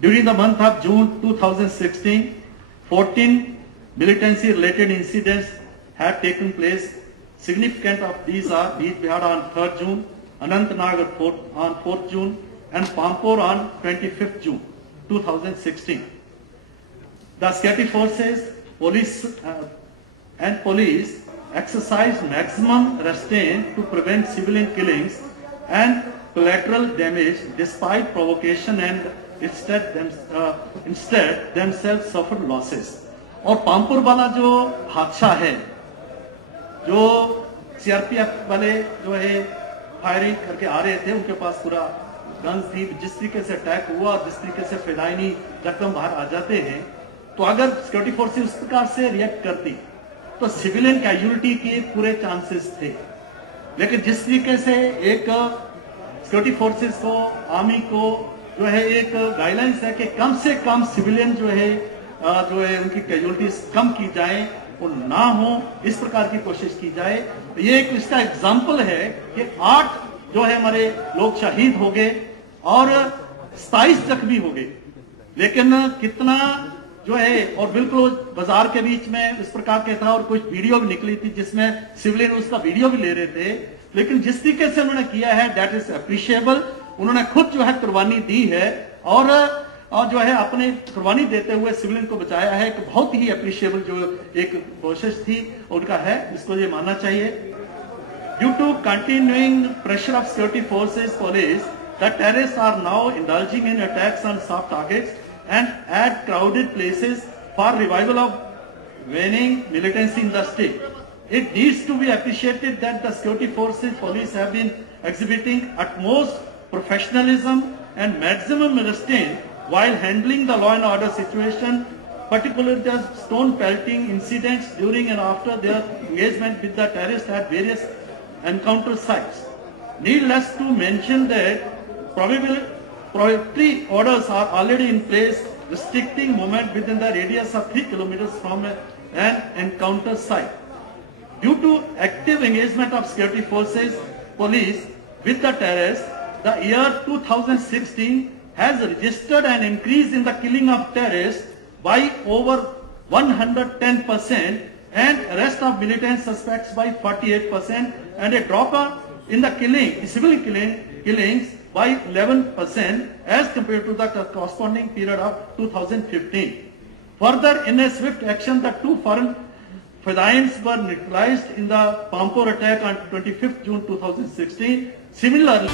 During the month of June 2016, 14 militancy-related incidents have taken place. Significant of these are Bij Bihar on 3rd June, Anantnag on 4th June, and Pampore on 25th June 2016. The security forces, police exercised maximum restraint to prevent civilian killings and collateral damage despite provocation and instead themselves suffered losses. और पामपुर वाला जो हादसा है, जो CRPF वाले जो है firing करके आ रहे थे, उनके पास पूरा गन्स थी, जिस तरीके से अटैक हुआ, जिस तरीके से फिदायनी रकम बाहर आ जाते हैं, तो अगर सिक्योरिटी फोर्सेस उस प्रकार से रिएक्ट करती तो सिविलियन कैजुअलिटी के पूरे चांसेस थे। लेकिन जिस तरीके से एक सिक्योरिटी फोर्सेस को, आर्मी को जो है एक गाइडलाइंस है कि कम से कम सिविलियन जो है उनकी कैजुअलिटीज कम की जाए और ना हो, इस प्रकार की कोशिश की जाए। ये एक इसका एग्जाम्पल है कि 8 जो है हमारे लोग शहीद हो गए और 27 जख्मी हो गए। लेकिन कितना जो है, और बिल्कुल बाजार के बीच में इस प्रकार के था, और कुछ वीडियो भी निकली थी जिसमें सिविलियन उसका वीडियो भी ले रहे थे। लेकिन जिस तरीके से उन्होंने किया है, दैट इज अप्रिशिएबल। उन्होंने खुद जो है कुर्बानी दी है और जो है अपने कुर्बानी देते हुए सिविलियन को बचाया है। एक बहुत ही अप्रिशिएबल जो एक कोशिश थी उनका है, इसको ये मानना चाहिए। Due to continuing pressure of security forces police, the terrorists are now indulging in attacks on soft targets and at crowded places for revival of waning militancy in the state. It needs to be appreciated that the security forces, police have been exhibiting utmost professionalism and maximum restraint while handling the law and order situation, particularly the stone pelting incidents during and after their engagement with the terrorists at various encounter sites. Needless to mention that prohibitory orders are already in place restricting movement within the radius of 3 kilometers from an encounter site. Due to active engagement of security forces, police with the terrorists, the year 2016 has registered an increase in the killing of terrorists by over 110% and arrest of militant suspects by 48% and a drop in the civil killings by 11% as compared to the corresponding period of 2015. Further, in a swift action, the 2 foreign fedayins were neutralized in the Pampore attack on 25th June 2016. Similarly,